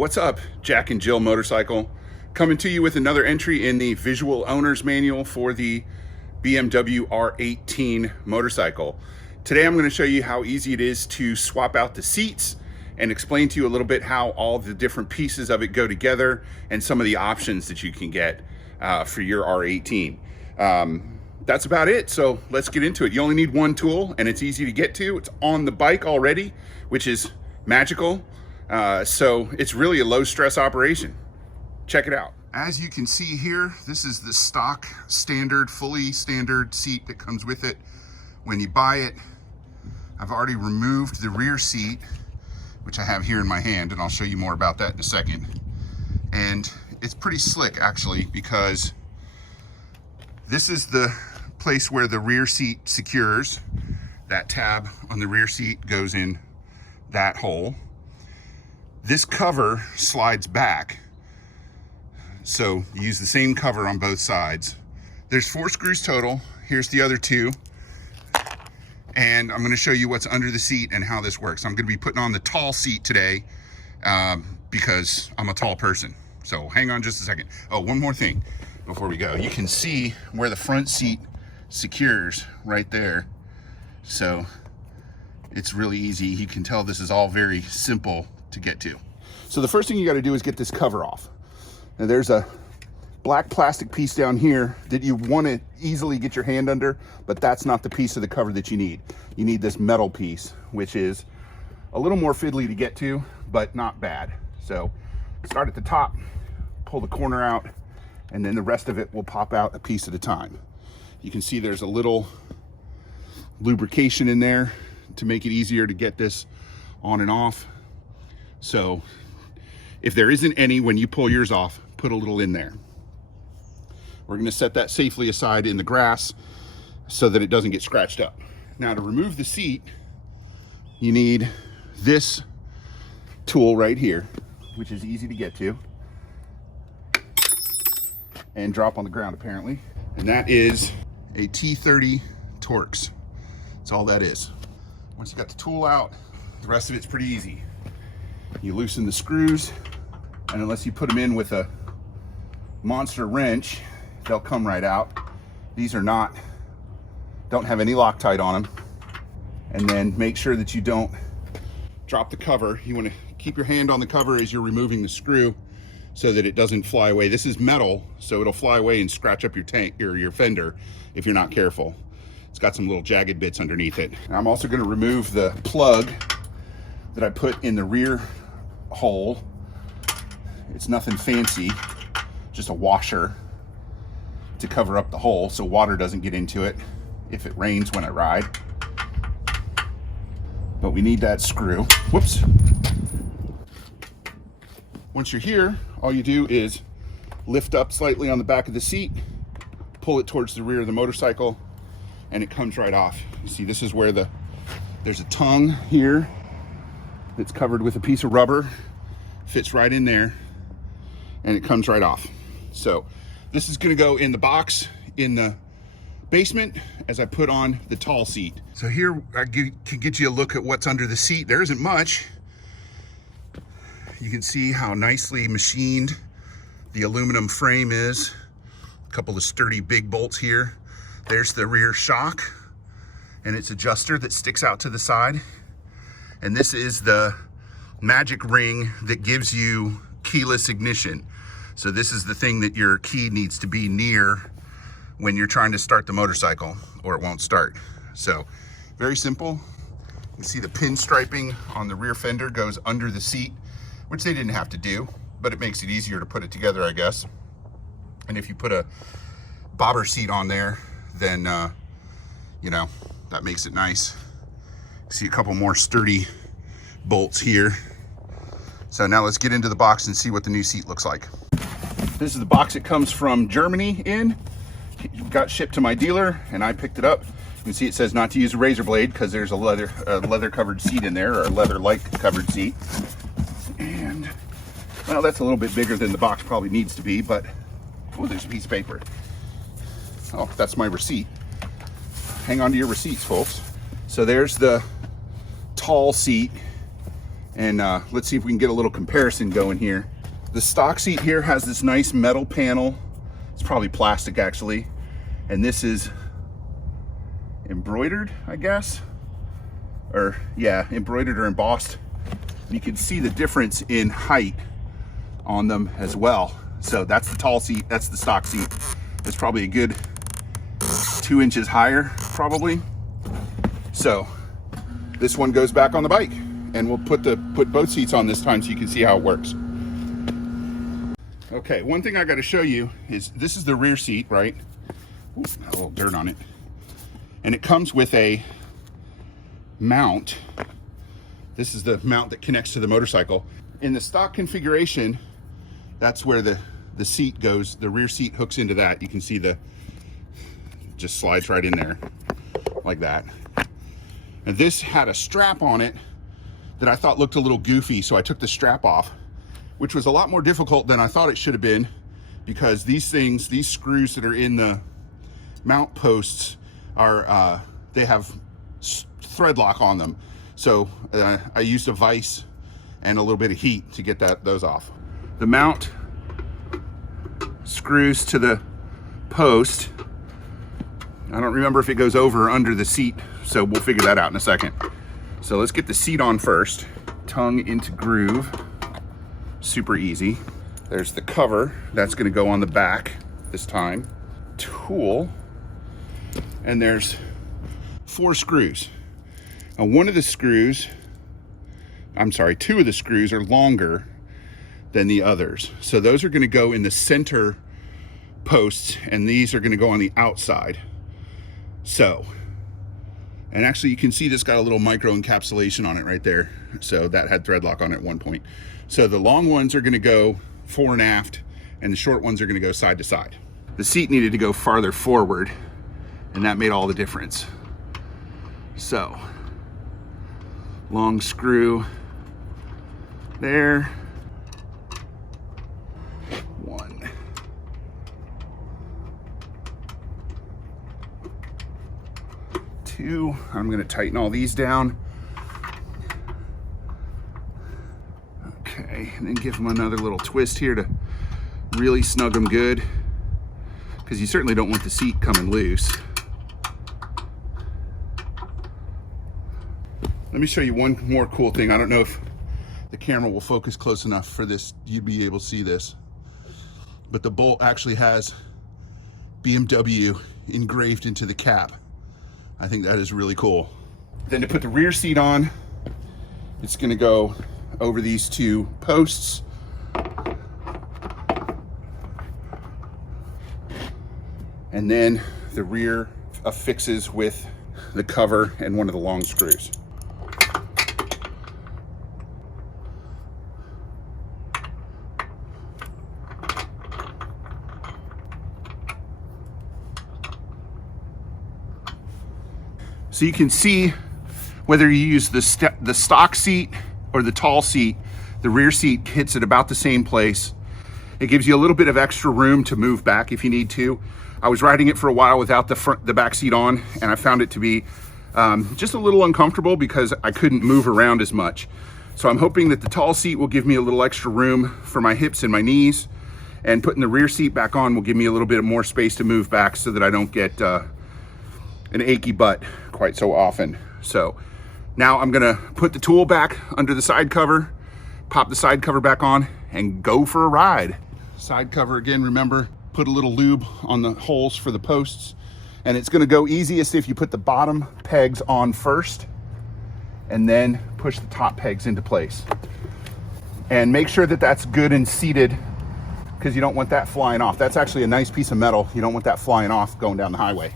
What's up, Jack and Jill Motorcycle? Coming to you with another entry in the visual owner's manual for the BMW R18 motorcycle. Today I'm going to show you how easy it is to swap out the seats and explain to you a little bit how all the different pieces of it go together and some of the options that you can get for your R18. That's about it, so let's get into it. You only need one tool and it's easy to get to. It's on the bike already, which is magical. So it's really a low stress operation. Check it out. As you can see here, this is the stock standard, fully standard seat that comes with it when you buy it. I've already removed the rear seat, which I have here in my hand, and I'll show you more about that in a second. And it's pretty slick actually, because this is the place where the rear seat secures. That tab on the rear seat goes in that hole. This cover slides back, so you use the same cover on both sides. There's 4 screws total. Here's the other 2. And I'm going to show you what's under the seat and how this works. I'm going to be putting on the tall seat today because I'm a tall person. So hang on just a second. Oh, one more thing before we go. You can see where the front seat secures right there. So it's really easy. You can tell this is all very simple to get to. So the first thing you got to do is get this cover off. Now there's a black plastic piece down here that you want to easily get your hand under, but that's not the piece of the cover that you need. You need this metal piece, which is a little more fiddly to get to, but not bad. So start at the top, pull the corner out, and then the rest of it will pop out a piece at a time. You can see there's a little lubrication in there to make it easier to get this on and off. So if there isn't any when you pull yours off, put a little in there. We're going to set that safely aside in the grass so that it doesn't get scratched up. Now to remove the seat, you need this tool right here, which is easy to get to and drop on the ground apparently. And that is a T30 Torx. That's all that is. Once you got the tool out, the rest of it's pretty easy. You loosen the screws, and unless you put them in with a monster wrench, they'll come right out. These are don't have any Loctite on them. And then make sure that you don't drop the cover. You want to keep your hand on the cover as you're removing the screw so that it doesn't fly away. This is metal, so it'll fly away and scratch up your tank or your fender if you're not careful. It's got some little jagged bits underneath it. Now I'm also going to remove the plug that I put in the rear hole. It's nothing fancy, just a washer to cover up the hole so water doesn't get into it if it rains when I ride. But we need that screw. Whoops. Once you're here, all you do is lift up slightly on the back of the seat, pull it towards the rear of the motorcycle, and it comes right off. You see, this is where there's a tongue here that's covered with a piece of rubber, fits right in there, and it comes right off. So this is going to go in the box in the basement as I put on the tall seat. So here I can get you a look at what's under the seat. There isn't much. You can see how nicely machined the aluminum frame is. A couple of sturdy big bolts here. There's the rear shock and its adjuster that sticks out to the side. And this is the magic ring that gives you keyless ignition. So this is the thing that your key needs to be near when you're trying to start the motorcycle or it won't start. So very simple. You can see the pinstriping on the rear fender goes under the seat, which they didn't have to do, but it makes it easier to put it together, I guess. And if you put a bobber seat on there, then you know, that makes it nice. See a couple more sturdy bolts here. So now let's get into the box and see what the new seat looks like. This is the box it comes from Germany in. It got shipped to my dealer and I picked it up. You can see it says not to use a razor blade because there's a leather covered seat in there, or a leather-like covered seat. And well, that's a little bit bigger than the box probably needs to be, but oh, there's a piece of paper. Oh, that's my receipt. Hang on to your receipts, folks. So there's the tall seat And let's see if we can get a little comparison going here. The stock seat here has this nice metal panel. It's probably plastic actually. And this is embroidered, I guess. Or yeah, embroidered or embossed. You can see the difference in height on them as well. So that's the tall seat, that's the stock seat. It's probably a good 2 inches higher, probably. So this one goes back on the bike, and we'll put both seats on this time so you can see how it works. Okay, one thing I got to show you is this is the rear seat, right? Ooh, got a little dirt on it. And it comes with a mount. This is the mount that connects to the motorcycle. In the stock configuration, that's where the seat goes. The rear seat hooks into that. You can see just slides right in there like that. And this had a strap on it that I thought looked a little goofy, so I took the strap off, which was a lot more difficult than I thought it should have been, because these screws that are in the mount posts are, they have thread lock on them. So I used a vise and a little bit of heat to get those off. The mount screws to the post. I don't remember if it goes over or under the seat, so we'll figure that out in a second. So let's get the seat on first. Tongue into groove, super easy. There's the cover, that's gonna go on the back this time. Tool, and there's 4 screws. Now two of the screws are longer than the others. So those are gonna go in the center posts, and these are gonna go on the outside. So, and actually you can see this got a little micro encapsulation on it right there. So that had thread lock on it at one point. So the long ones are gonna go fore and aft, and the short ones are gonna go side to side. The seat needed to go farther forward, and that made all the difference. So, long screw there. 1. 2. I'm gonna tighten all these down. Okay, and then give them another little twist here to really snug them good, because you certainly don't want the seat coming loose. Let me show you one more cool thing. I don't know if the camera will focus close enough for this, you'd be able to see this. But the bolt actually has BMW engraved into the cap. I think that is really cool. Then to put the rear seat on, it's gonna go over these 2 posts. And then the rear affixes with the cover and one of the long screws. So you can see whether you use the stock seat or the tall seat, the rear seat hits at about the same place. It gives you a little bit of extra room to move back if you need to. I was riding it for a while without the back seat on, and I found it to be just a little uncomfortable because I couldn't move around as much. So I'm hoping that the tall seat will give me a little extra room for my hips and my knees, and putting the rear seat back on will give me a little bit more space to move back so that I don't get an achy butt quite so often. So now I'm gonna put the tool back under the side cover, pop the side cover back on, and go for a ride. Side cover again, remember, put a little lube on the holes for the posts, and it's gonna go easiest if you put the bottom pegs on first and then push the top pegs into place. And make sure that that's good and seated, because you don't want that flying off. That's actually a nice piece of metal. You don't want that flying off going down the highway.